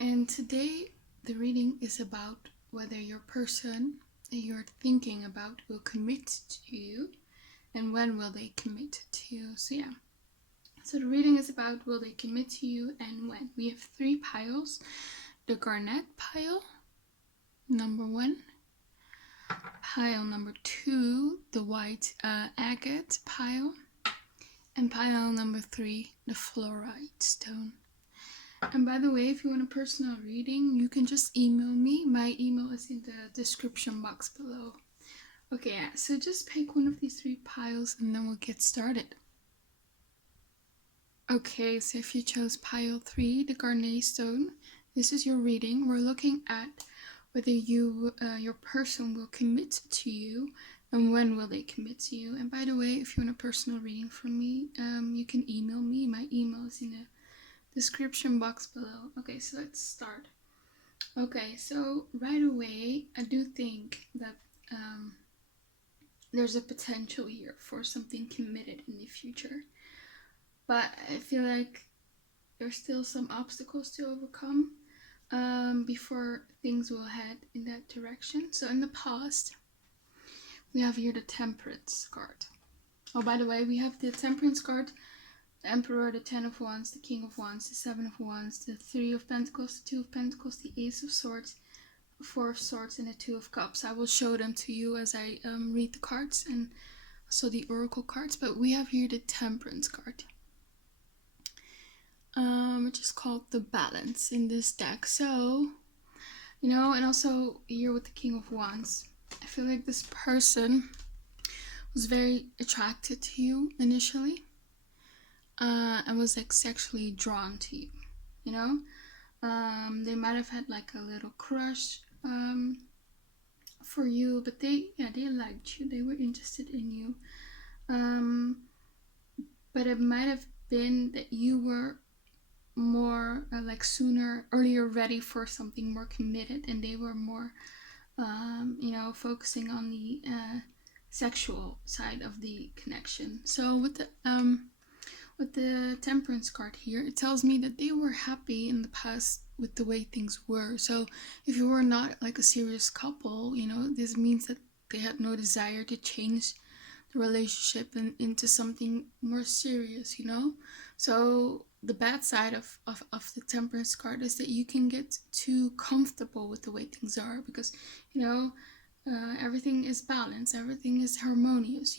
And today the reading is about whether your person that you're thinking about will commit to you and when will they commit to you. So the reading is about will they commit to you and when. We have 3 piles. The Garnet pile, number 1. Pile number 2, the white agate pile. And pile number 3, the fluorite stone. And by the way, if you want a personal reading, you can just email me. My email is in the description box below. Okay, yeah, so just pick one of these 3 piles and then we'll get started. Okay, so if you chose pile 3, the Garnet stone, this is your reading. We're looking at whether your person will commit to you and when will they commit to you. And by the way, if you want a personal reading from me, you can email me. My email is in the description box below. Okay, so let's start. Okay, so right away, I do think that there's a potential here for something committed in the future. But I feel like there's still some obstacles to overcome before things will head in that direction. So in the past, we have here the Temperance card. Oh, by the way, we have the Temperance card, the Emperor, the 10 of Wands, the King of Wands, the 7 of Wands, the 3 of Pentacles, the 2 of Pentacles, the Ace of Swords, the 4 of Swords, and the 2 of Cups. I will show them to you as I read the cards and also the Oracle cards. But we have here the Temperance card, which is called the Balance in this deck. So, and also here with the King of Wands, I feel like this person was very attracted to you initially. And was like sexually drawn to you, they might have had like a little crush for you, but they liked you, they were interested in you, but it might have been that you were more earlier ready for something more committed, and they were more focusing on the sexual side of the connection. So with the Temperance card here, it tells me that they were happy in the past with the way things were. So if you were not like a serious couple, this means that they had no desire to change the relationship into something more serious, So the bad side of the Temperance card is that you can get too comfortable with the way things are because, everything is balanced, everything is harmonious,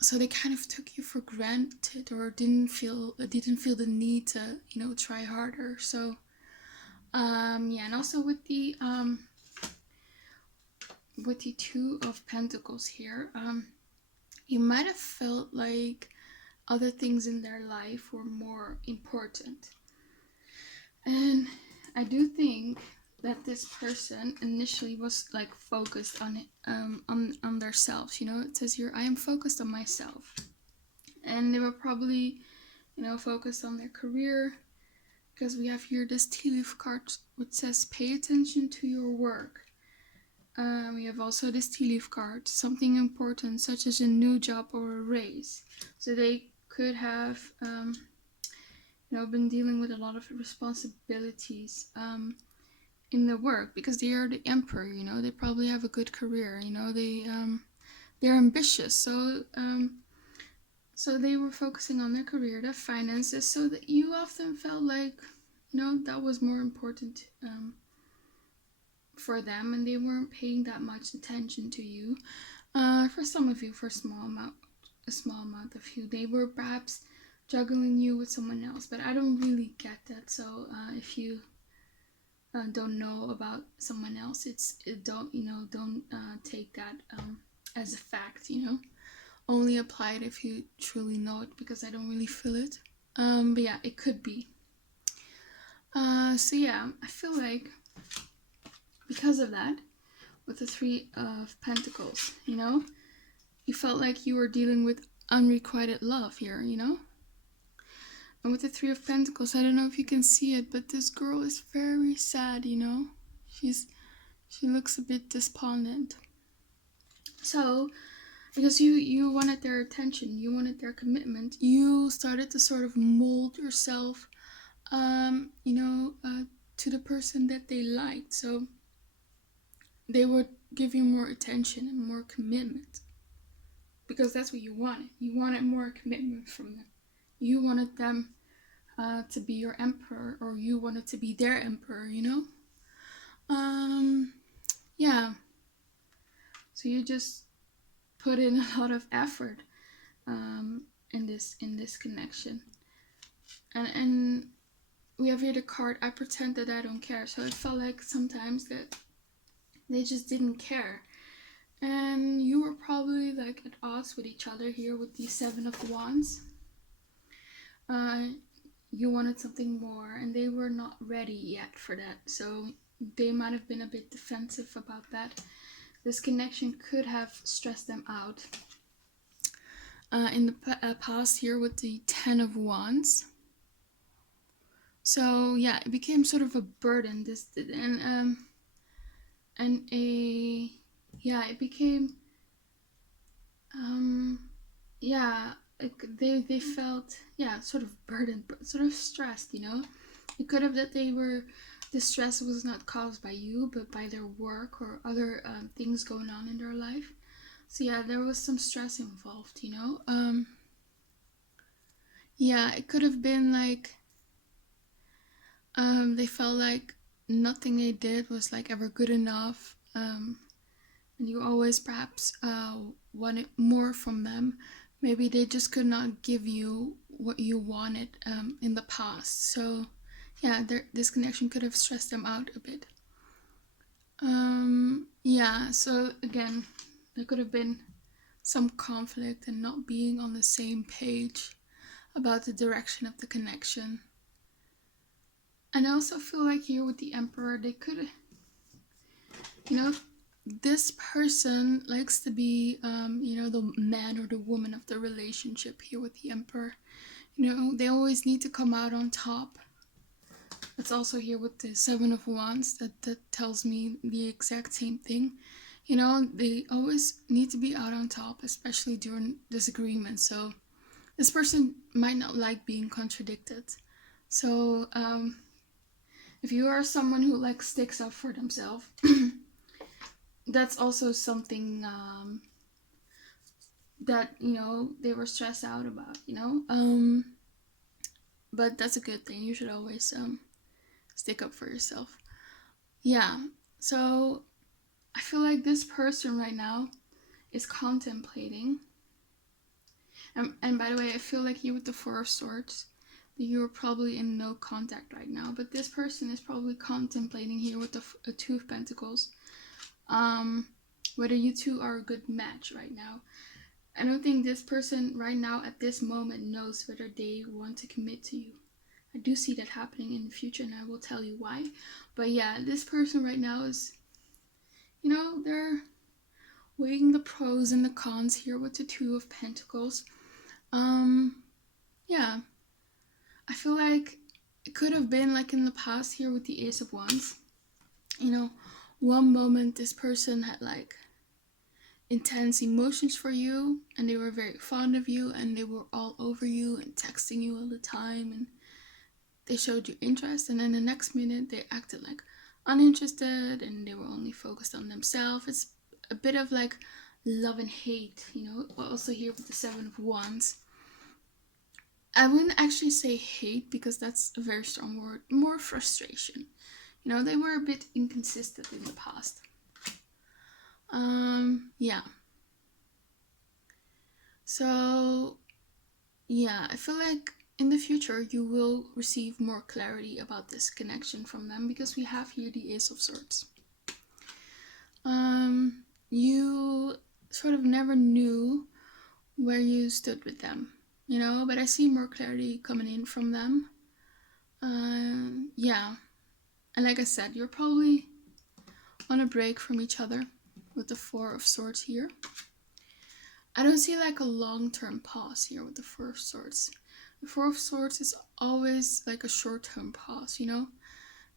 so they kind of took you for granted or didn't feel the need to try harder. So and also with the 2 of Pentacles here, you might have felt like other things in their life were more important, and I do think that this person initially was like focused on it, on themselves. It says here, I am focused on myself, and they were probably focused on their career, because we have here this tea leaf card which says pay attention to your work. We have also this tea leaf card, something important such as a new job or a raise. So they could have been dealing with a lot of responsibilities in their work, because they are the emperor, they probably have a good career, they're ambitious, so they were focusing on their career, their finances, so that you often felt like that was more important for them, and they weren't paying that much attention to you. For some of you, for a small amount of you, they were perhaps juggling you with someone else, but I don't really get that. So if you don't know about someone else, don't take that as a fact. Only apply it if you truly know it, because I don't really feel it. But yeah, it could be. So yeah, I feel like because of that, with the 3 of Pentacles, you felt like you were dealing with unrequited love here, And with the 3 of Pentacles, I don't know if you can see it, but this girl is very sad, She looks a bit despondent. So, because you wanted their attention, you wanted their commitment, you started to sort of mold yourself to the person that they liked. So they would give you more attention and more commitment, because that's what you wanted. You wanted more commitment from them. You wanted them to be your emperor, or you wanted to be their emperor, Yeah. So you just put in a lot of effort in this connection. And we have here the card, I pretend that I don't care. So it felt like sometimes that they just didn't care. And you were probably like at odds with each other here with the Seven of Wands. You wanted something more, and they were not ready yet for that. So they might have been a bit defensive about that. This connection could have stressed them out. In the past here with the Ten of Wands. So yeah, it became sort of a burden. It became they felt sort of burdened, sort of stressed. It could have that the stress was not caused by you, but by their work or other things going on in their life. So yeah, there was some stress involved. It could have been like they felt like nothing they did was like ever good enough, and you always perhaps wanted more from them. Maybe they just could not give you what you wanted in the past. So yeah, this connection could have stressed them out a bit. So again, there could have been some conflict and not being on the same page about the direction of the connection. And I also feel like here with the Emperor, they could, this person likes to be, the man or the woman of the relationship here with the Emperor. They always need to come out on top. That's also here with the Seven of Wands. That tells me the exact same thing. They always need to be out on top, especially during disagreements. So this person might not like being contradicted. So if you are someone who like sticks up for themselves, that's also something that they were stressed out about. But that's a good thing. You should always stick up for yourself. So I feel like this person right now is contemplating, and by the way, I feel like you with the Four of Swords, you're probably in no contact right now, but this person is probably contemplating here with the Two of Pentacles, whether you two are a good match right now. I don't think this person right now at this moment knows whether they want to commit to you. I do see that happening in the future, and I will tell you why. But yeah, this person right now is, they're weighing the pros and the cons here with the Two of Pentacles. I feel like it could have been like in the past here with the Ace of Wands. One moment this person had like intense emotions for you, and they were very fond of you, and they were all over you and texting you all the time, and they showed you interest, and then the next minute they acted like uninterested, and they were only focused on themselves. It's a bit of like love and hate, also here with the Seven of Wands. I wouldn't actually say hate, because that's a very strong word. More frustration. They were a bit inconsistent in the past. So, I feel like in the future you will receive more clarity about this connection from them, because we have here the Ace of Swords. You sort of never knew where you stood with them, but I see more clarity coming in from them. And like I said, you're probably on a break from each other with the Four of Swords here. I don't see like a long-term pause here with the Four of Swords. The Four of Swords is always like a short-term pause,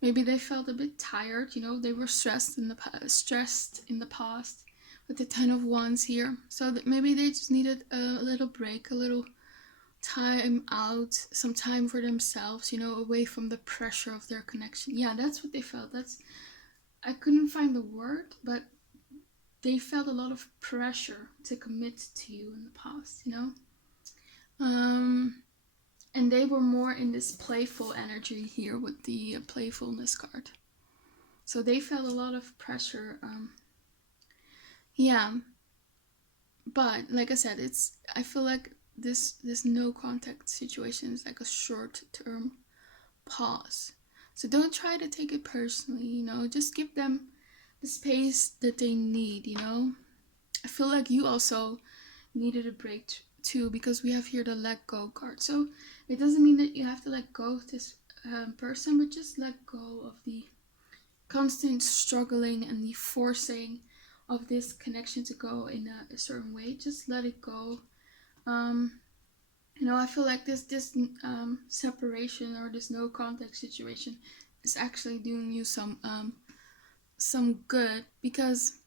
Maybe they felt a bit tired, they were stressed in the past with the Ten of Wands here. So that maybe they just needed a little break, a little some time for themselves, you know, away from the pressure of their connection. Yeah, that's what they felt. I couldn't find the word, but they felt a lot of pressure to commit to you in the past, you know. And they were more in this playful energy here with the playfulness card. So they felt a lot of pressure. Yeah, but like I said, I feel like this no contact situation is like a short term pause. So don't try to take it personally, you know, just give them the space that they need, you know. I feel like you also needed a break too, because we have here the let go card. So it doesn't mean that you have to let go of this person, but just let go of the constant struggling and the forcing of this connection to go in a certain way. Just let it go. You know, I feel like this separation or this no contact situation is actually doing you some good, because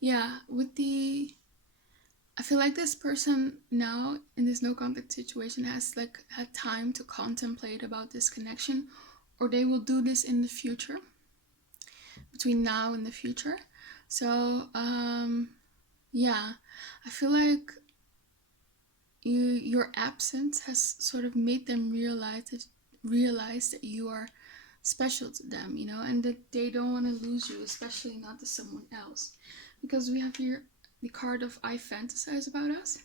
yeah, I feel like this person now in this no contact situation has like had time to contemplate about this connection, or they will do this in the future, between now and the future. So yeah, I feel like your absence has sort of made them realize that you are special to them, you know, and that they don't want to lose you, especially not to someone else. Because we have here the card of I fantasize about us.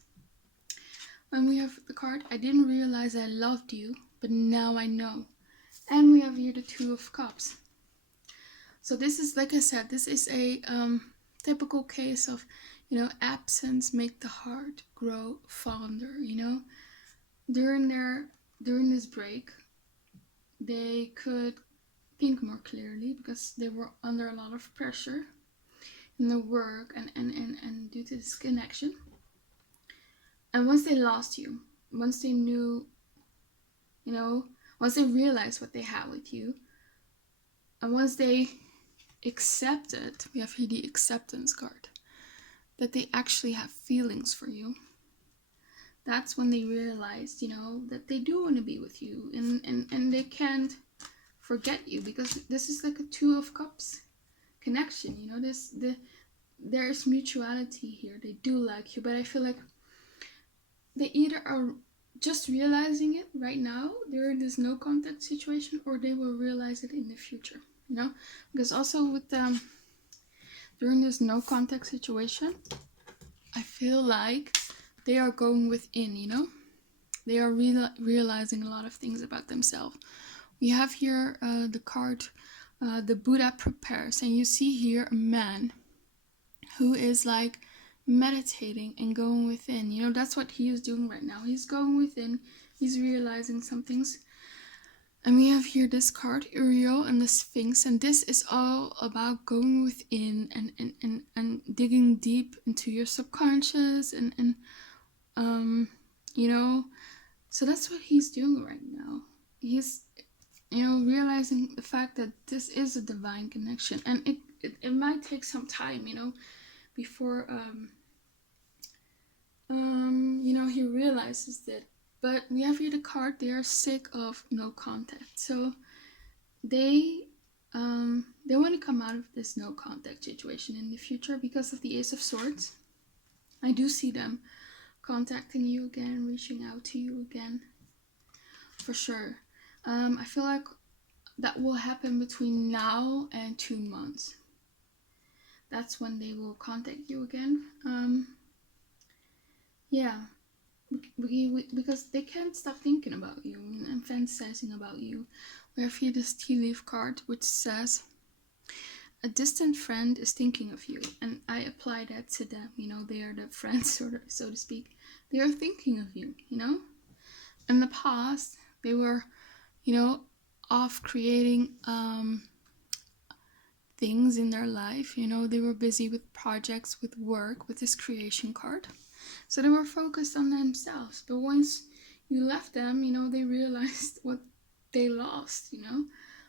And we have the card I didn't realize I loved you, but now I know. And we have here the Two of Cups. So this is, like I said, this is a typical case of, you know, absence make the heart grow fonder, you know. During this break, they could think more clearly because they were under a lot of pressure in the work and due to this connection. And once they lost you, once they knew, you know, once they realized what they had with you, and once they accepted, we have here the acceptance card, that they actually have feelings for you, that's when they realized, you know, that they do want to be with you, and they can't forget you, because this is like a Two of Cups connection, you know. There's mutuality here. They do like you, but I feel like they either are just realizing it right now, they're in this no contact situation, or they will realize it in the future, you know. Because also with during this no contact situation, I feel like they are going within, you know. They are realizing a lot of things about themselves. We have here the card, the Buddha prepares, and you see here a man who is like meditating and going within. You know, that's what he is doing right now. He's going within, he's realizing some things. And we have here this card, Uriel and the Sphinx, and this is all about going within and digging deep into your subconscious and you know, so that's what he's doing right now. He's, you know, realizing the fact that this is a divine connection, and it might take some time, you know, before you know, he realizes that. But we have here the card, they are sick of no contact, so they want to come out of this no contact situation in the future because of the Ace of Swords. I do see them contacting you again, reaching out to you again, for sure. I feel like that will happen between now and 2 months. That's when they will contact you again. Yeah, because they can't stop thinking about you and fantasizing about you. We have here this tea leaf card, which says, a distant friend is thinking of you. And I apply that to them, you know, they are the friends, sort of, so to speak. They are thinking of you, you know. In the past, they were, you know, off creating things in their life, you know. They were busy with projects, with work, with this creation card. So they were focused on themselves. But once you left them, you know, they realized what they lost, you know.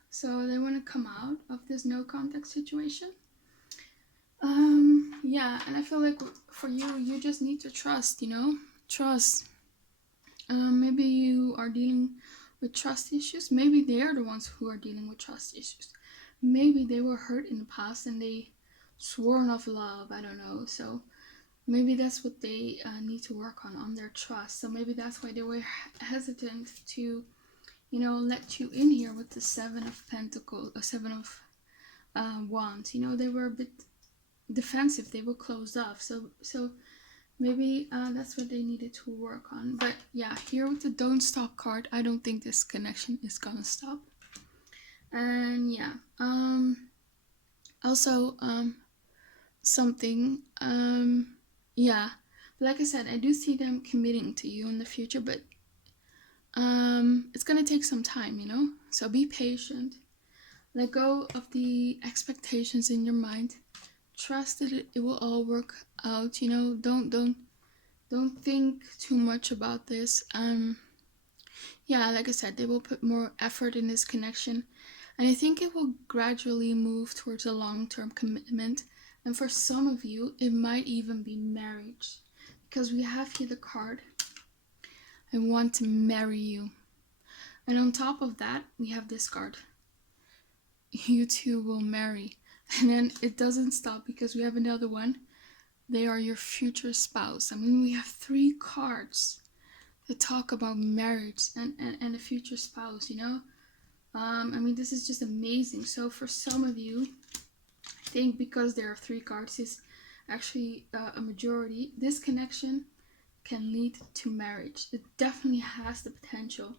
So they want to come out of this no contact situation. Yeah, and I feel like for you, you just need to trust, you know. Trust Maybe you are dealing with trust issues. Maybe they are the ones who are dealing with trust issues. Maybe they were hurt in the past and they sworn off love. I don't know. So maybe that's what they need to work on their trust. So maybe that's why they were hesitant to, let you in here with the Seven of Pentacles, Seven of Wands. They were a bit defensive. They were closed off. So maybe that's what they needed to work on. But yeah, here with the Don't Stop card, I don't think this connection is gonna stop. And yeah, also something, yeah, like I said, I do see them committing to you in the future, but it's gonna take some time, so be patient, let go of the expectations in your mind, trust that it will all work out. Don't think too much about this. Yeah, like I said, they will put more effort in this connection, and I think it will gradually move towards a long-term commitment. And for some of you, it might even be marriage, because we have here the card, I want to marry you. And on top of that, we have this card, you two will marry. And then it doesn't stop, because we have another one, they are your future spouse. I mean, we have 3 cards that talk about marriage and a future spouse, I mean, this is just amazing. So for some of you, I think because there are 3 cards is actually a majority, this connection can lead to marriage. It definitely has the potential,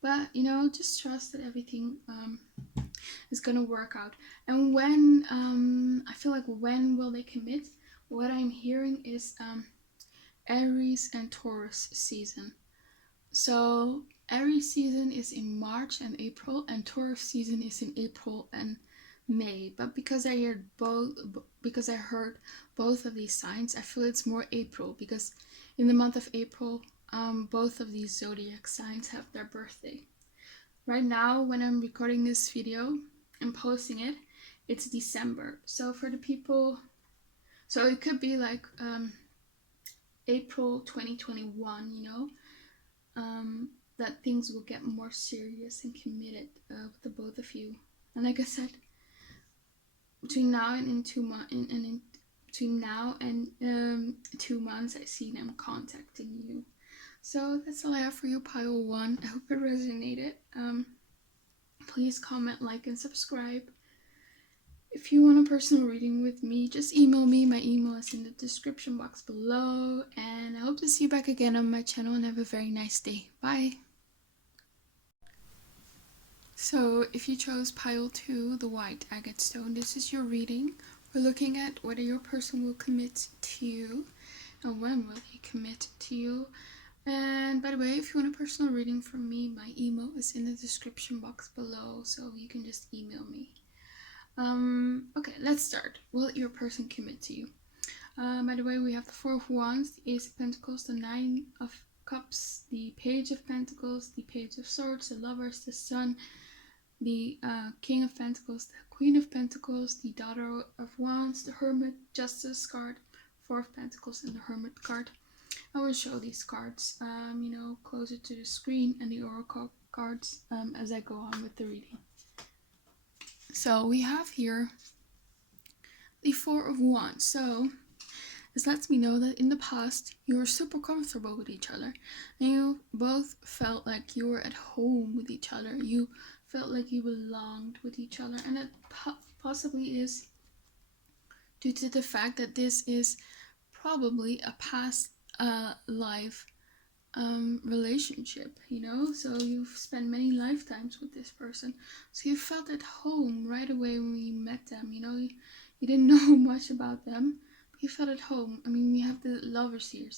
but just trust that everything is gonna work out. And when I feel like, when will they commit? What I'm hearing is Aries and Taurus season. So Aries season is in March and April, and Taurus season is in April and May. But because I heard both of these signs, I feel it's more April, because in the month of April, both of these zodiac signs have their birthday. Right now, when I'm recording this video and posting it, it's December. So for the people, so it could be like April 2021, that things will get more serious and committed with the both of you. And like I said, between now and in 2 months, between now and 2 months, I see them contacting you. So that's all I have for you, pile 1. I hope it resonated. Please comment, like, and subscribe. If you want a personal reading with me, just email me. My email is in the description box below. And I hope to see you back again on my channel, and have a very nice day. Bye. So if you chose pile 2, the white agate stone, this is your reading. We're looking at whether your person will commit to you and when will they commit to you. And by the way, if you want a personal reading from me, my email is in the description box below, so you can just email me. Okay, let's start. Will your person commit to you? By the way, we have the 4 of Wands, the Ace of Pentacles, the 9 of Cups, the Page of Pentacles, the Page of Swords, the Lovers, the Sun, the King of Pentacles, the Queen of Pentacles, the Daughter of Wands, the Hermit, Justice card, 4 of Pentacles, and the Hermit card. I will show these cards, closer to the screen, and the Oracle cards as I go on with the reading. So we have here the 4 of Wands. So this lets me know that in the past you were super comfortable with each other, and you both felt like you were at home with each other. You felt like you belonged with each other, and it possibly is due to the fact that this is probably a past life relationship, so you've spent many lifetimes with this person, so you felt at home right away when you met them. You didn't know much about them, but you felt at home. I mean, we have the Lovers here.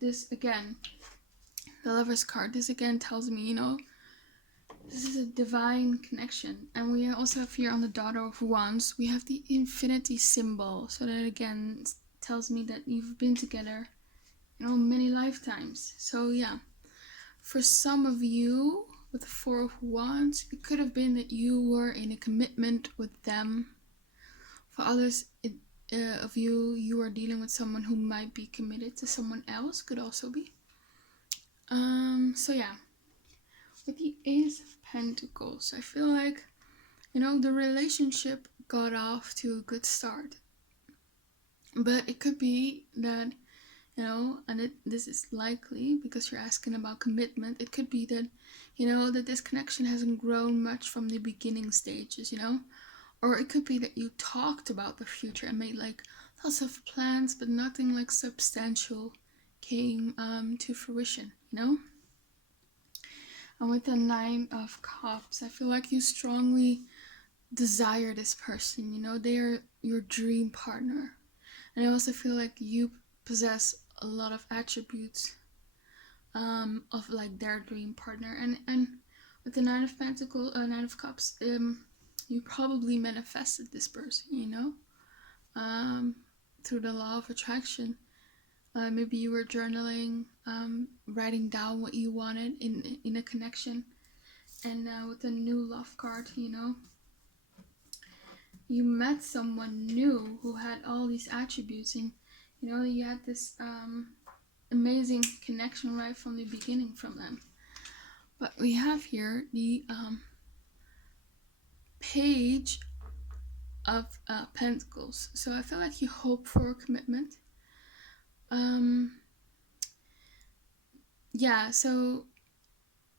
This again, the Lovers card, this again tells me, this is a divine connection. And we also have here on the Daughter of Wands, we have the infinity symbol, so that again tells me that you've been together many lifetimes. So yeah, for some of you with the 4 of Wands, it could have been that you were in a commitment with them. For others of you are dealing with someone who might be committed to someone else, could also be. So yeah, with the Ace of Pentacles, I feel like, you know, the relationship got off to a good start. But it could be that, you know, and this is likely because you're asking about commitment. It could be that, you know, that this connection hasn't grown much from the beginning stages, you know? Or it could be that you talked about the future and made like lots of plans, but nothing like substantial came to fruition, you know? And with the Nine of Cups, I feel like you strongly desire this person, you know? They are your dream partner. And I also feel like you possess a lot of attributes of like their dream partner. And with the Nine of Pentacles, Nine of Cups, you probably manifested this person, you know? Through the law of attraction. Maybe you were journaling, writing down what you wanted in a connection. And with the new love card, you know, you met someone new who had all these attributes, and you know, you had this amazing connection right from the beginning from them. But we have here the Page of Pentacles. So I feel like you hope for a commitment. Yeah, so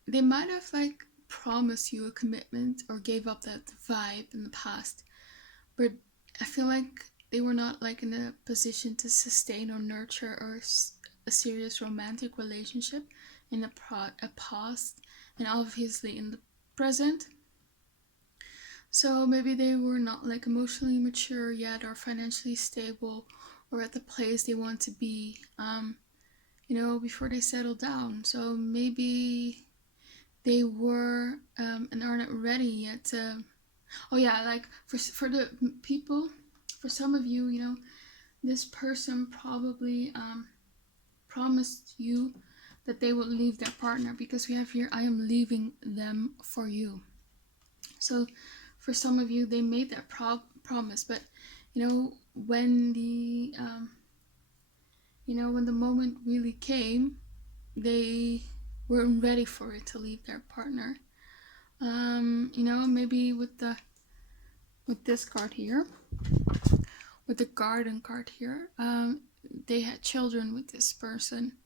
they might have like promised you a commitment or gave up that vibe in the past, but I feel like they were not like in a position to sustain or nurture or a serious romantic relationship in a past, and obviously in the present. So maybe they were not like emotionally mature yet or financially stable or at the place they want to be, you know, before they settle down. So maybe they were and are not ready yet to, oh yeah, like for the people, for some of you, you know, this person probably promised you that they would leave their partner, because we have here, I am leaving them for you. So for some of you, they made that promise, but you know, when the you know, when the moment really came, they weren't ready for it to leave their partner. You know, maybe with this card here, with the Garden card here, they had children with this person,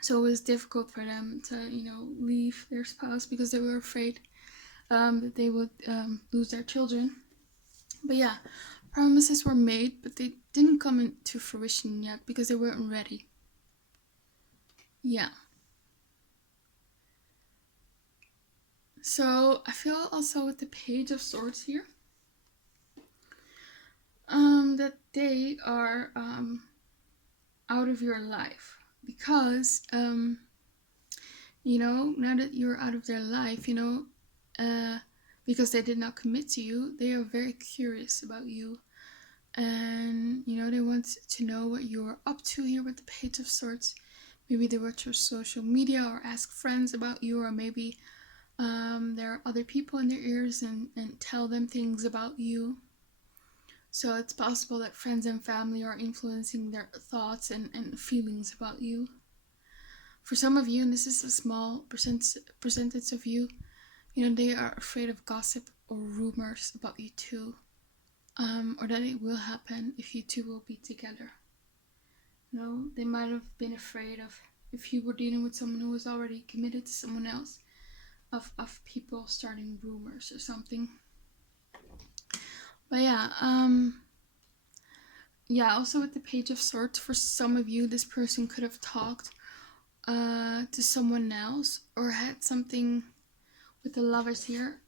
so it was difficult for them to, you know, leave their spouse because they were afraid that they would lose their children. But yeah, promises were made, but they didn't come into fruition yet because they weren't ready. Yeah. So I feel also with the Page of Swords here, that they are out of your life because you know, now that you're out of their life, you know, because they did not commit to you, they are very curious about you, and you know, they want to know what you're up to here with the Page of Swords. Maybe they watch your social media or ask friends about you, or maybe there are other people in their ears and tell them things about you. So it's possible that friends and family are influencing their thoughts and feelings about you. For some of you, and this is a small percentage of you, you know, they are afraid of gossip or rumors about you too, or that it will happen if you two will be together. You know, they might have been afraid of, if you were dealing with someone who was already committed to someone else, of people starting rumors or something. But yeah, yeah, also with the Page of Swords, for some of you, this person could have talked to someone else or had something with the Lovers here.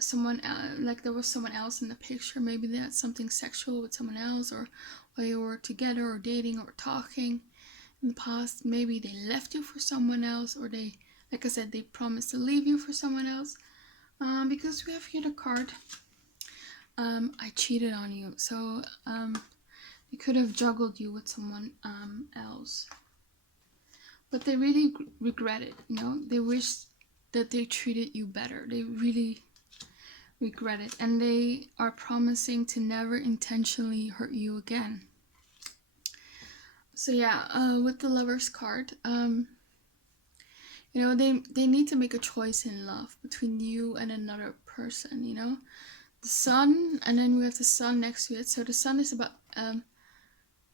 Someone like there was someone else in the picture. Maybe they had something sexual with someone else, or while you were together or dating or talking in the past. Maybe they left you for someone else, or they, like I said, they promised to leave you for someone else. Because we have here the card, I cheated on you. So they could have juggled you with someone else. But they really regret it, you know. They wish that they treated you better. They really regret it. And they are promising to never intentionally hurt you again. So yeah, with the Lovers card, you know, they need to make a choice in love between you and another person, you know. The sun, and then we have the sun next to it. So the sun is about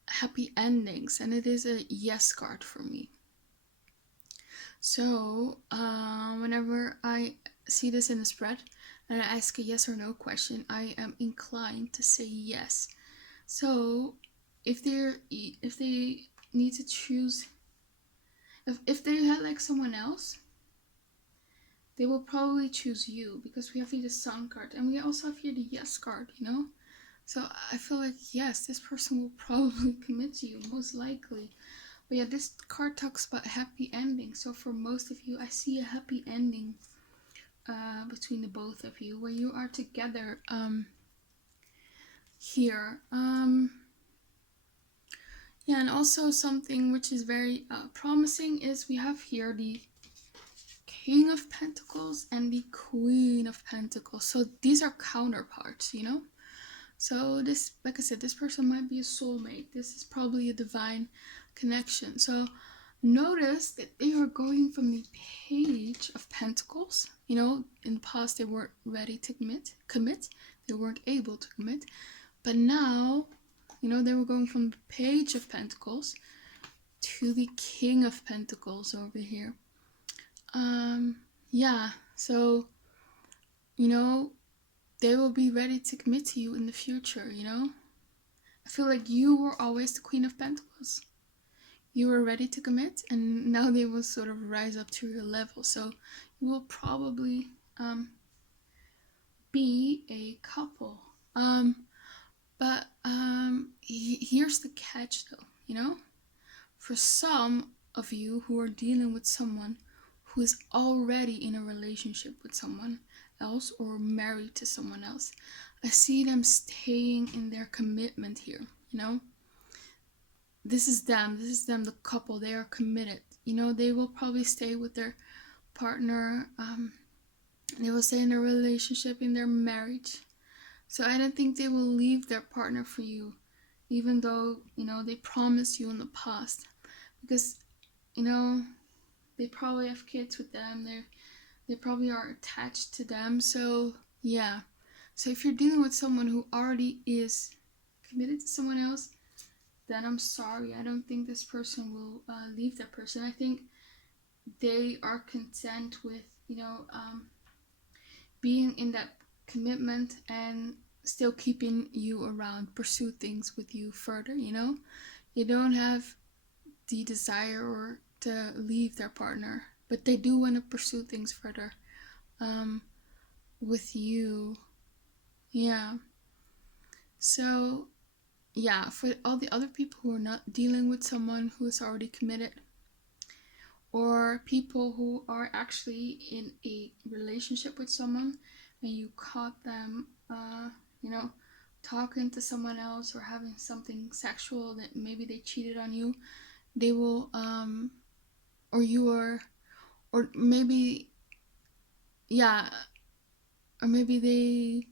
happy endings, and it is a yes card for me. So whenever I see this in the spread and I ask a yes or no question, I am inclined to say yes. So if they need to choose, if they had like someone else, they will probably choose you, because we have here the sun card and we also have here the yes card, you know. So I feel like, yes, this person will probably commit to you, most likely. But yeah, this card talks about happy ending. So for most of you, I see a happy ending between the both of you, where you are together here. Yeah, and also something which is very promising is we have here the King of Pentacles and the Queen of Pentacles. So these are counterparts, you know. So this, like I said, this person might be a soulmate. This is probably a divine connection. So notice that they are going from the Page of Pentacles. You know, in the past they weren't ready to commit. They weren't able to commit. But now, you know, they were going from the Page of Pentacles to the King of Pentacles over here. Yeah, so, you know, they will be ready to commit to you in the future, you know? I feel like you were always the Queen of Pentacles. You were ready to commit, and now they will sort of rise up to your level. So you will probably be a couple. But here's the catch though, you know? For some of you who are dealing with someone who is already in a relationship with someone else or married to someone else, I see them staying in their commitment here, you know. This is them, the couple. They are committed, you know. They will probably stay with their partner, they will stay in their relationship, in their marriage. So I don't think they will leave their partner for you, even though, you know, they promised you in the past, because, you know, they probably have kids with them. They probably are attached to them. So yeah. So if you're dealing with someone who already is committed to someone else, then I'm sorry. I don't think this person will leave that person. I think they are content with, you know, being in that commitment and still keeping you around, pursue things with you further, you know. They don't have the desire or to leave their partner, but they do want to pursue things further with you. Yeah. So yeah, for all the other people who are not dealing with someone who is already committed, or people who are actually in a relationship with someone and you caught them you know, talking to someone else or having something sexual, that maybe they cheated on you, they will or you are, or maybe, yeah, or maybe they,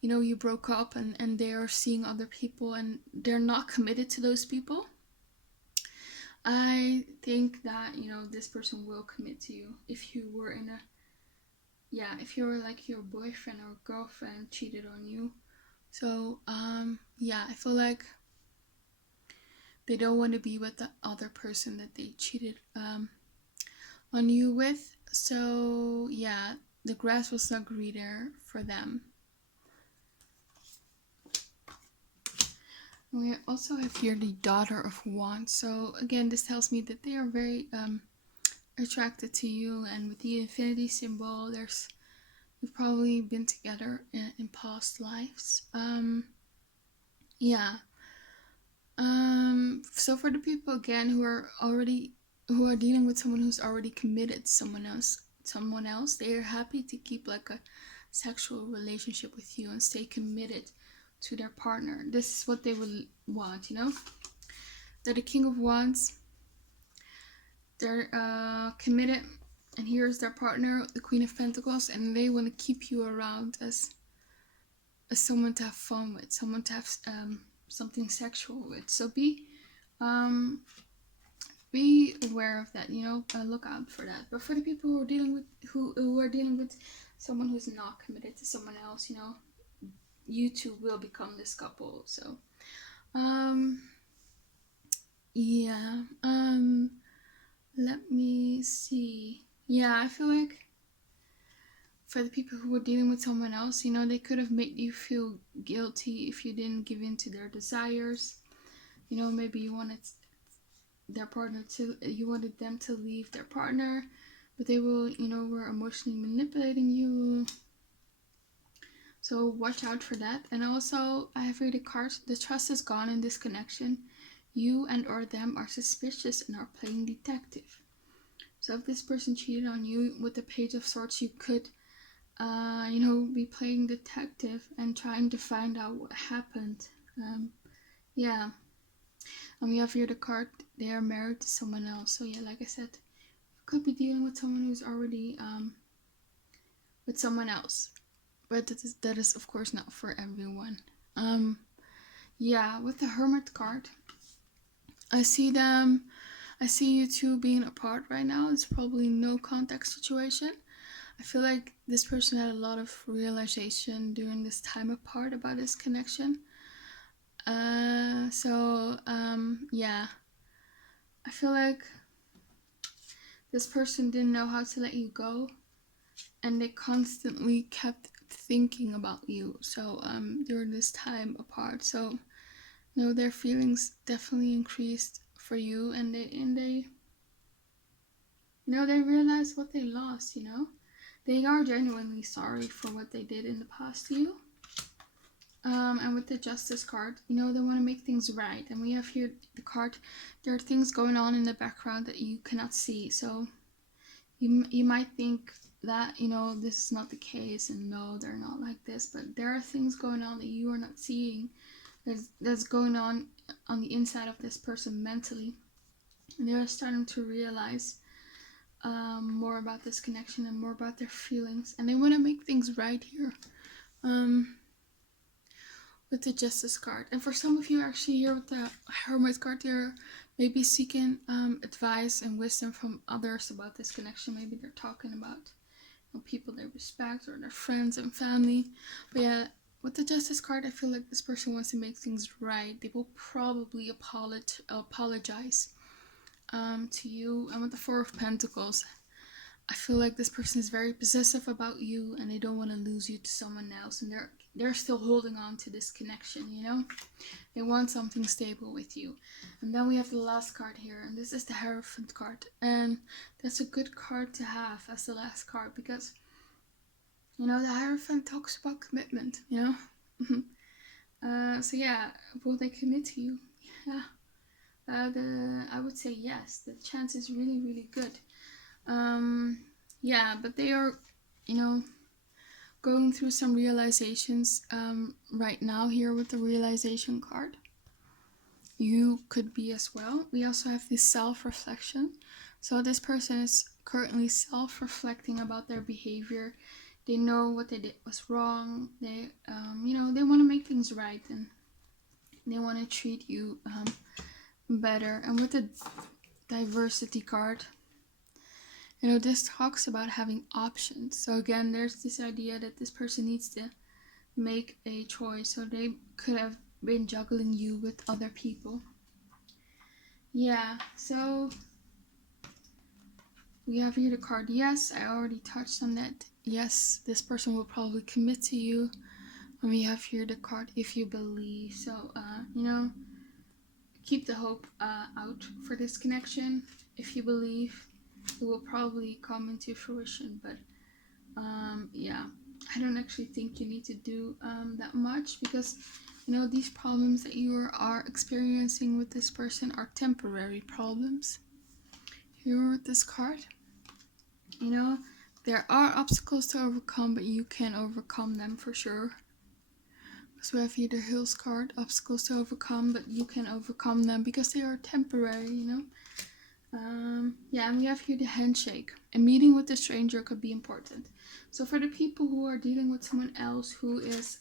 you know, you broke up and they are seeing other people and they're not committed to those people. I think that, you know, this person will commit to you if you were in a, yeah, if you were like your boyfriend or girlfriend cheated on you. So yeah, I feel like they don't want to be with the other person that they cheated on you with. So yeah, the grass was not greener for them. We also have here the Daughter of Wands. So again, this tells me that they are very attracted to you, and with the infinity symbol, you've probably been together in past lives. Yeah. So for the people again who are dealing with someone who's already committed to someone else, they are happy to keep like a sexual relationship with you and stay committed to their partner. This is what they would want, you know. They're the King of Wands. They're committed, and here's their partner, the Queen of Pentacles, and they want to keep you around as someone to have fun with, someone to have something sexual with. So be be aware of that, look out for that. But for the people who are dealing with someone who's not committed to someone else, you two will become this couple. So yeah, let me see. Yeah, I feel like for the people who were dealing with someone else, they could have made you feel guilty if you didn't give in to their desires. Maybe you wanted you wanted them to leave their partner, but they were emotionally manipulating you. So watch out for that. And also, I have read a card. The trust is gone in this connection. You and or them are suspicious and are playing detective. So if this person cheated on you with the Page of Swords, you could, be playing detective and trying to find out what happened. Yeah. And we have here the card, they are married to someone else. So yeah, like I said, you could be dealing with someone who's already with someone else. But that is of course not for everyone. Yeah, with the Hermit card, I see you two being apart right now. It's probably no contact situation. I feel like this person had a lot of realization during this time apart about this connection. Yeah. I feel like this person didn't know how to let you go, and they constantly kept thinking about you. So during this time apart, so their feelings definitely increased for you, and they they realized what they lost. They are genuinely sorry for what they did in the past to you. And with the Justice card, they want to make things right. And we have here the card, there are things going on in the background that you cannot see. So you might think that, this is not the case, and no, they're not like this. But there are things going on that you are not seeing that's going on the inside of this person mentally. And they're starting to realize more about this connection and more about their feelings. And they want to make things right here. With the Justice card. And for some of you actually here with the Hermit card, you're maybe seeking advice and wisdom from others about this connection. Maybe they're talking about people they respect or their friends and family. But yeah, with the Justice card, I feel like this person wants to make things right. They will probably apologize to you. And with the Four of Pentacles, I feel like this person is very possessive about you, and they don't want to lose you to someone else, and they're still holding on to this connection. They want something stable with you. And then we have the last card here, and this is the Hierophant card, and that's a good card to have as the last card, because the Hierophant talks about commitment. So yeah, will they commit to you? Yeah. I would say yes. The chance is really, really good. Yeah, but they are, going through some realizations right now here with the realization card. You could be as well. We also have this self-reflection. So this person is currently self-reflecting about their behavior. They know what they did was wrong. They, they want to make things right, and they want to treat you better. And with the diversity card, this talks about having options. So again, there's this idea that this person needs to make a choice. So they could have been juggling you with other people. Yeah, so we have here the card yes. I already touched on that. Yes, this person will probably commit to you. And we have here the card if you believe. So, keep the hope out for this connection. If you believe, it will probably come into fruition. But yeah, I don't actually think you need to do that much, because these problems that you are experiencing with this person are temporary problems. Here with this card, there are obstacles to overcome, but you can overcome them for sure. So we have here the Hills card, obstacles to overcome, but you can overcome them because they are temporary. Yeah, and we have here the handshake. A meeting with a stranger could be important. So for the people who are dealing with someone else who is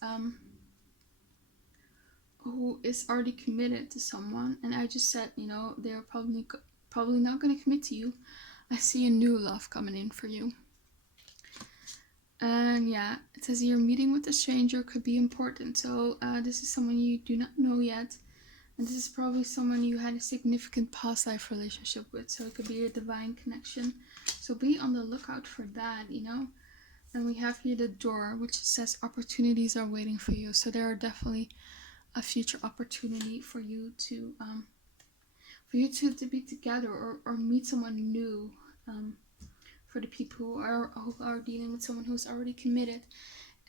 already committed to someone, and I just said, they're probably probably not going to commit to you. I see a new love coming in for you. And yeah, it says your meeting with a stranger could be important. So this is someone you do not know yet. And this is probably someone you had a significant past life relationship with. So it could be a divine connection. So be on the lookout for that, you know. And we have here the door, which says opportunities are waiting for you. So there are definitely a future opportunity for you to be together, or meet someone new. For the people who are dealing with someone who's already committed.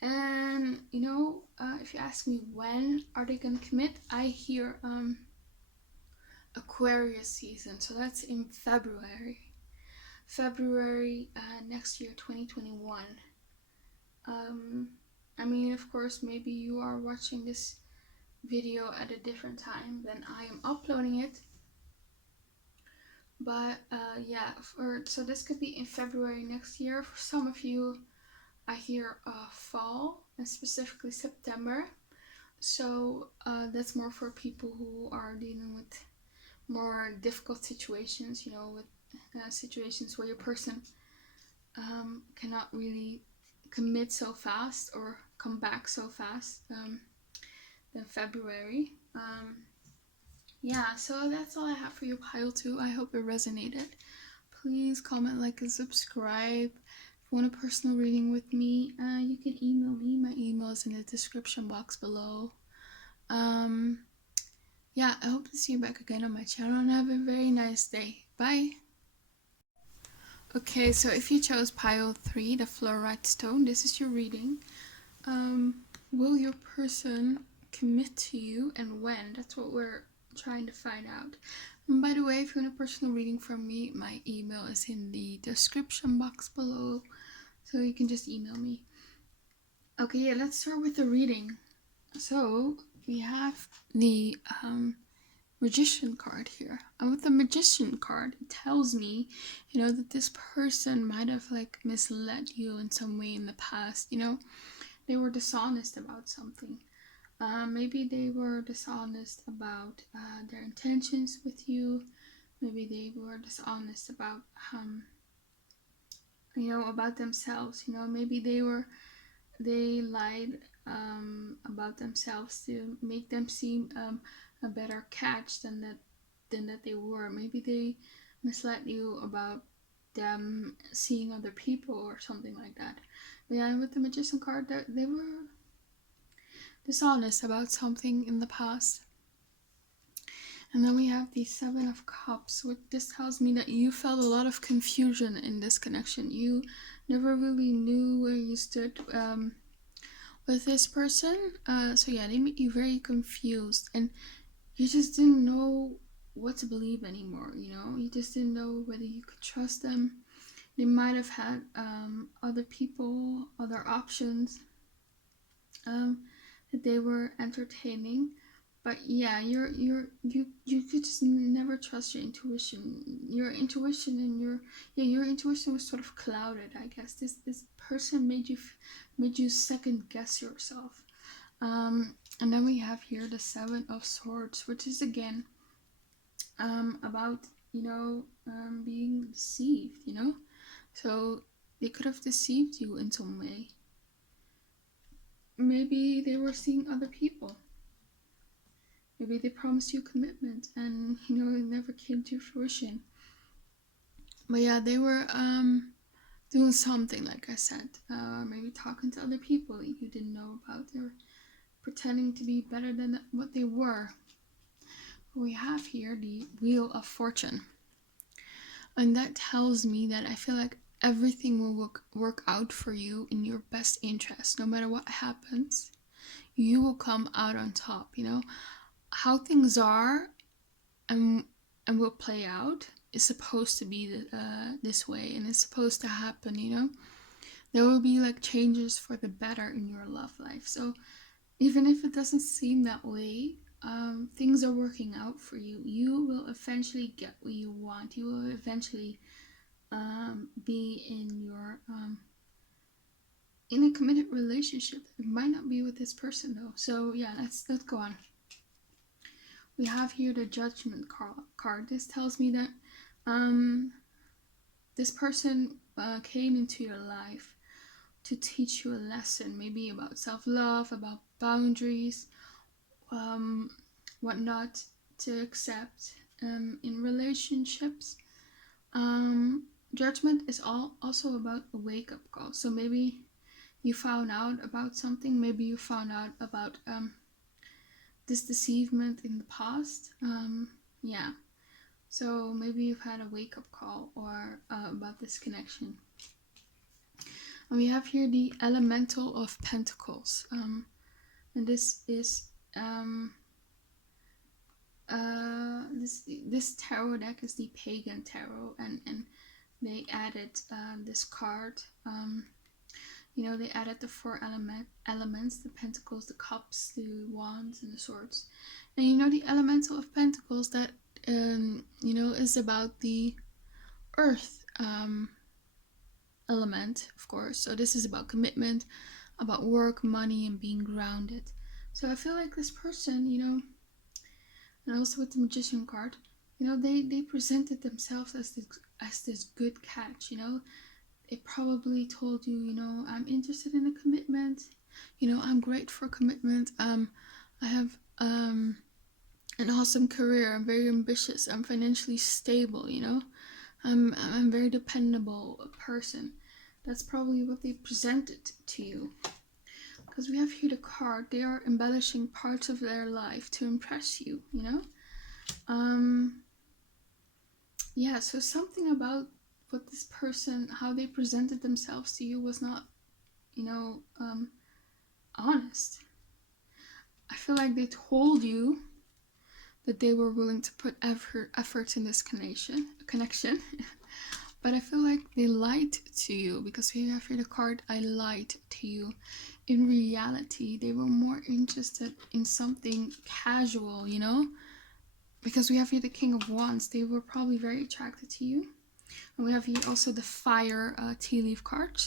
And you know, if you ask me when are they gonna commit, I hear Aquarius season. So that's in February next year, 2021. I mean, of course, maybe you are watching this video at a different time than I am uploading it. But yeah, so this could be in February next year. For some of you, I hear fall, and specifically September. So that's more for people who are dealing with more difficult situations, you know, with situations where your person cannot really commit so fast or come back so fast. Than February. Yeah, so that's all I have for you, pile 2. I hope it resonated. Please comment, like, and subscribe. If you want a personal reading with me, you can email me. My email is in the description box below. Yeah, I hope to see you back again on my channel, and have a very nice day. Bye. Okay, so if you chose pile 3, the fluorite stone, this is your reading. Will your person commit to you, and when? That's what we're trying to find out. And by the way, if you want a personal reading from me, my email is in the description box below, so you can just email me. Okay, yeah, let's start with the reading. So we have the Magician card here, and with the Magician card, it tells me, you know, that this person might have like misled you in some way in the past. You know, they were dishonest about something. Maybe they were dishonest about their intentions with you. Maybe they were dishonest about you know, about themselves. You know, maybe they lied about themselves to make them seem a better catch than that they were. Maybe they misled you about them seeing other people or something like that. But yeah, with the Magician card, they were dishonest about something in the past. And then we have the 7 of Cups, which this tells me that you felt a lot of confusion in this connection. You never really knew where you stood with this person. So yeah, they made you very confused, and you just didn't know what to believe anymore. You know, you just didn't know whether you could trust them. They might have had other people, other options that they were entertaining. But yeah, you could just never trust your intuition. Your intuition and your intuition was sort of clouded, I guess. This person made you second guess yourself. And then we have here the 7 of Swords, which is again about, you know, being deceived, you know. So they could have deceived you in some way. Maybe they were seeing other people. Maybe they promised you commitment, and you know, it never came to fruition. But yeah, they were doing something, like I said. Maybe talking to other people that you didn't know about. They were pretending to be better than what they were. We have here the Wheel of Fortune, and that tells me that I feel like everything will work out for you in your best interest. No matter what happens, you will come out on top. You know how things are and will play out is supposed to be this way, and it's supposed to happen. You know, there will be like changes for the better in your love life. So even if it doesn't seem that way, things are working out for you. You will eventually get what you want. You will eventually be in a committed relationship. It might not be with this person though. So yeah, let's go on. We have here the Judgment card. This tells me that This person came into your life to teach you a lesson, maybe about self-love, about boundaries, what not to accept in relationships. Judgment is also about a wake-up call. So maybe you found out about something, maybe you found out about this deceivement in the past. Yeah, so maybe you've had a wake-up call or about this connection. And we have here the Elemental of Pentacles, and this is this tarot deck is the Pagan Tarot, and they added this card. They added the four elements: the pentacles, the cups, the wands, and the swords. And the Elemental of Pentacles, that is about the earth element, of course. So this is about commitment, about work, money, and being grounded. So I feel like this person, and also with the Magician card, they presented themselves as this good catch. They probably told you, I'm interested in a commitment, I'm great for commitment, I have an awesome career, I'm very ambitious, I'm financially stable, I'm a very dependable person. That's probably what they presented to you. Because we have here the card, they are embellishing parts of their life to impress you, Yeah, so something about what this person, how they presented themselves to you was not, honest. I feel like they told you that they were willing to put effort in this connection. But I feel like they lied to you, because we have here the card, I lied to you. In reality, they were more interested in something casual, because we have here the King of Wands. They were probably very attracted to you. And we have here also the Fire tea leaf card,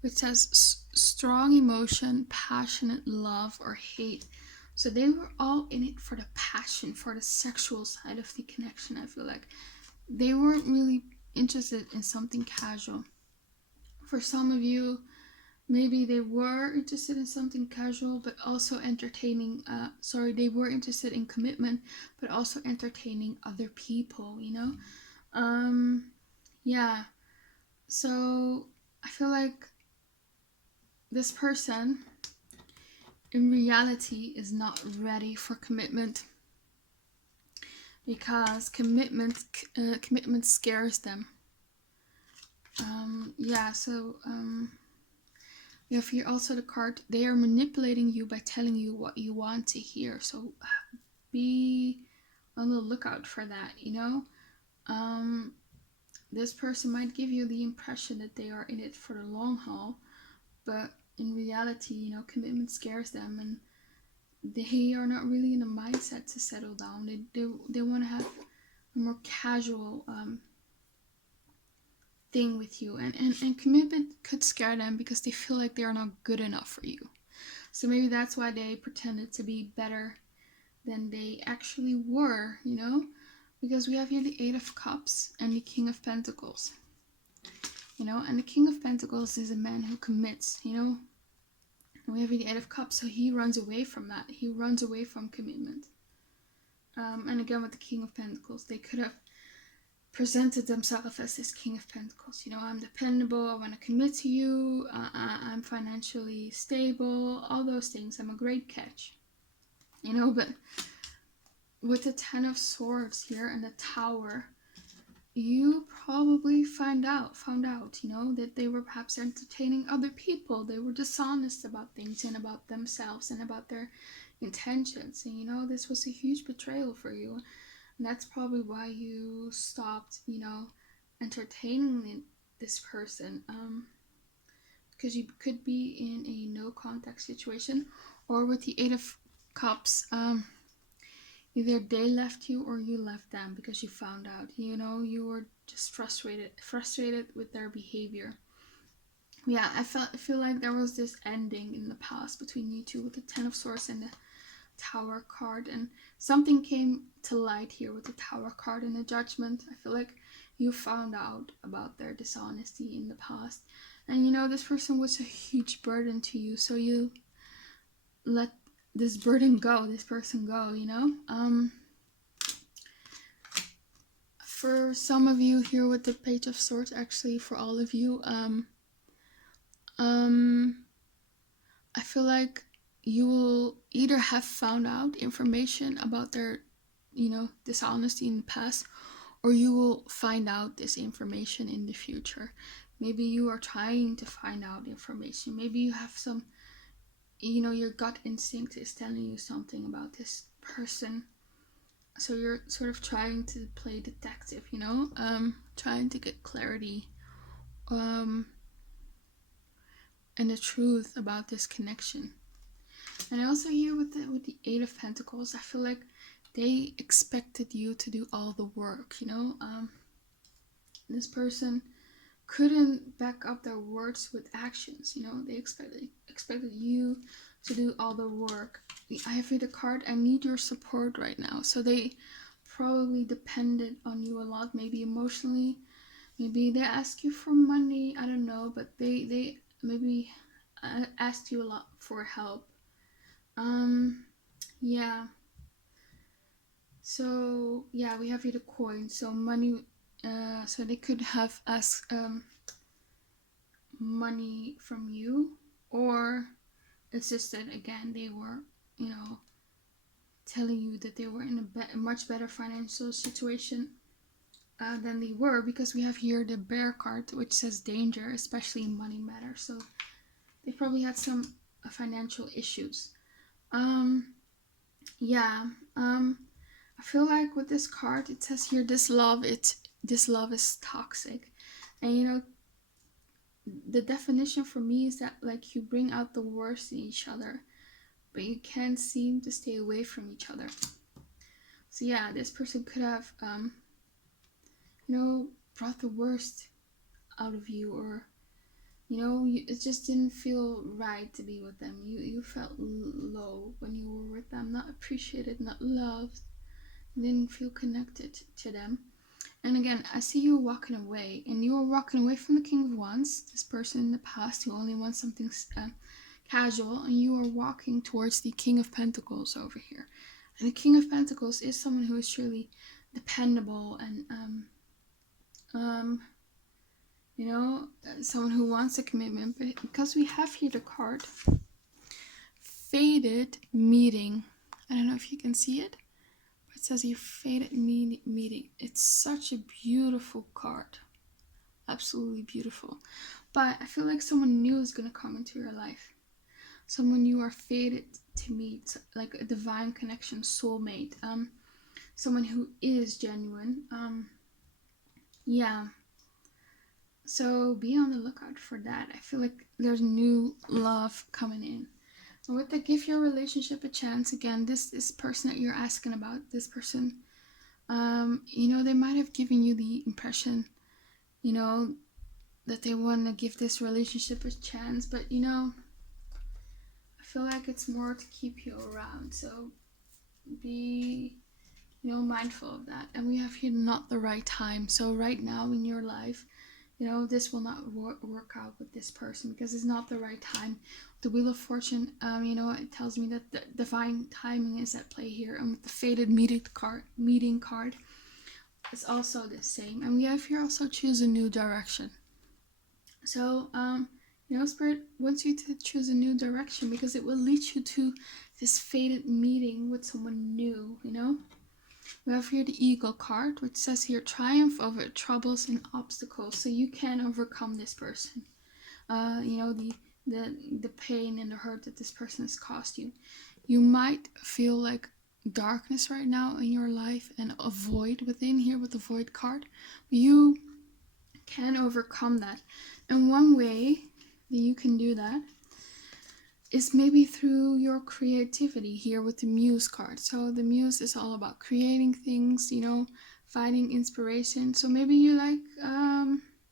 which says strong emotion, passionate love, or hate. So they were all in it for the passion, for the sexual side of the connection. I feel like they weren't really interested in something casual. For some of you, maybe they were interested in something casual, but also entertaining. They were interested in commitment, but also entertaining other people, Yeah. So I feel like this person in reality is not ready for commitment, because commitment scares them. We have here also the card, they are manipulating you by telling you what you want to hear. So be on the lookout for that, This person might give you the impression that they are in it for the long haul, but in reality, commitment scares them, and they are not really in a mindset to settle down. They want to have a more casual thing with you, and commitment could scare them because they feel like they are not good enough for you. So maybe that's why they pretended to be better than they actually were, because we have here the Eight of Cups and the King of Pentacles, and the King of Pentacles is a man who commits, and we have here the Eight of Cups, so he runs away from that. He runs away from commitment. And again, with the King of Pentacles, they could have presented themselves as this King of Pentacles. I'm dependable, I want to commit to you, I'm financially stable, all those things. I'm a great catch. But with the Ten of Swords here and the Tower, you probably found out, that they were perhaps entertaining other people. They were dishonest about things and about themselves and about their intentions. And this was a huge betrayal for you. And that's probably why you stopped, entertaining this person. Because you could be in a no contact situation, or with the Eight of Cups, either they left you or you left them because you found out. You were just frustrated with their behavior. Yeah, I feel like there was this ending in the past between you two with the Ten of Swords and the Tower card, and something came to light here with the Tower card and the Judgment. I feel like you found out about their dishonesty in the past, and you know this person was a huge burden to you, so you let this burden go, this person go, you know. For some of you here with the Page of Swords, actually for all of you, I feel like you will either have found out information about their, you know, dishonesty in the past, or you will find out this information in the future. Maybe you are trying to find out information. Maybe you have some, you know, your gut instinct is telling you something about this person. So you're sort of trying to play detective, you know, trying to get clarity and the truth about this connection. And I also hear with the Eight of Pentacles, I feel like they expected you to do all the work, you know. This person couldn't back up their words with actions, you know. They expected you to do all the work. I have here the card, I need your support right now. So they probably depended on you a lot, maybe emotionally. Maybe they ask you for money, I don't know, but they maybe asked you a lot for help. Yeah. So yeah, we have here the coin. So money. So they could have asked money from you, or it's just that again they were, you know, telling you that they were in a much better financial situation than they were, because we have here the Bear card, which says danger, especially in money matters. So they probably had some financial issues. Yeah. I feel like with this card, it says here this love is toxic, and you know the definition for me is that like you bring out the worst in each other, but you can't seem to stay away from each other. So yeah, this person could have you know, brought the worst out of you, or you know, it just didn't feel right to be with them. You felt low when you were with them, not appreciated, not loved, didn't feel connected to them. And again, I see you walking away, and you are walking away from the King of Wands, this person in the past who only wants something casual, and you are walking towards the King of Pentacles over here. And the King of Pentacles is someone who is truly dependable and you know, someone who wants a commitment. But because we have here the card Fated Meeting, I don't know if you can see it, but it says here Fated Meeting. It's such a beautiful card, absolutely beautiful. But I feel like someone new is gonna come into your life, someone you are fated to meet, like a divine connection, soulmate, someone who is genuine. Yeah. So be on the lookout for that. I feel like there's new love coming in. And with that, give your relationship a chance. Again, this person that you're asking about, this person, you know, they might have given you the impression, you know, that they want to give this relationship a chance, but you know, I feel like it's more to keep you around. So be, you know, mindful of that. And we have here not the right time. So right now in your life, you know, this will not work out with this person because it's not the right time. The Wheel of Fortune, you know, it tells me that the divine timing is at play here. And with the Fated Meeting card, it's also the same. And we have here also choose a new direction. So, you know, Spirit wants you to choose a new direction because it will lead you to this fated meeting with someone new, you know? We have here the Eagle card, which says here triumph over troubles and obstacles, so you can overcome this person. You know, the pain and the hurt that this person has caused you. You might feel like darkness right now in your life and a void within here with the Void card. You can overcome that. And one way that you can do that is maybe through your creativity here with the Muse card. So the Muse is all about creating things, you know, finding inspiration. So maybe you like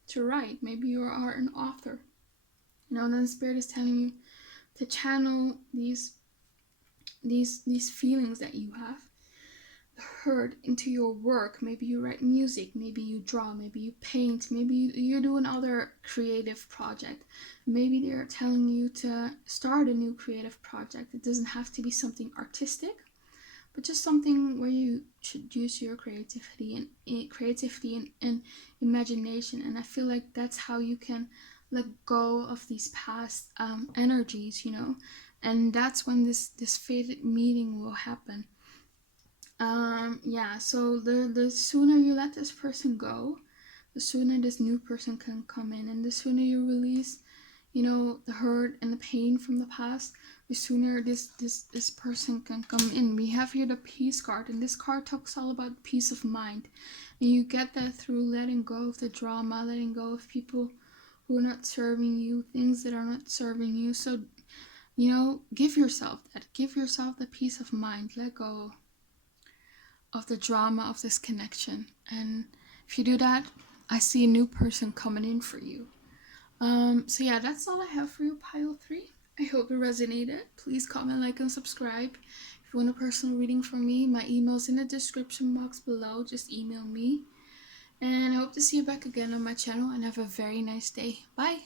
to write. Maybe you are an author. You know, then the Spirit is telling you to channel these feelings that you have, hurt into your work. Maybe you write music, maybe you draw, maybe you paint, maybe you do another creative project. Maybe they're telling you to start a new creative project. It doesn't have to be something artistic, but just something where you should use your creativity and imagination. And I feel like that's how you can let go of these past energies, you know. And that's when this fated meeting will happen. Yeah, so the sooner you let this person go, the sooner this new person can come in, and the sooner you release, you know, the hurt and the pain from the past, the sooner this person can come in. We have here the Peace card, and this card talks all about peace of mind, and you get that through letting go of the drama, letting go of people who are not serving you, things that are not serving you. So, you know, give yourself the peace of mind. Let go of the drama of this connection, and if you do that, I see a new person coming in for you. So yeah, that's all I have for you, pile 3. I hope it resonated. Please comment, like, and subscribe. If you want a personal reading from me, my email's in the description box below. Just email me, and I hope to see you back again on my channel, and have a very nice day. Bye.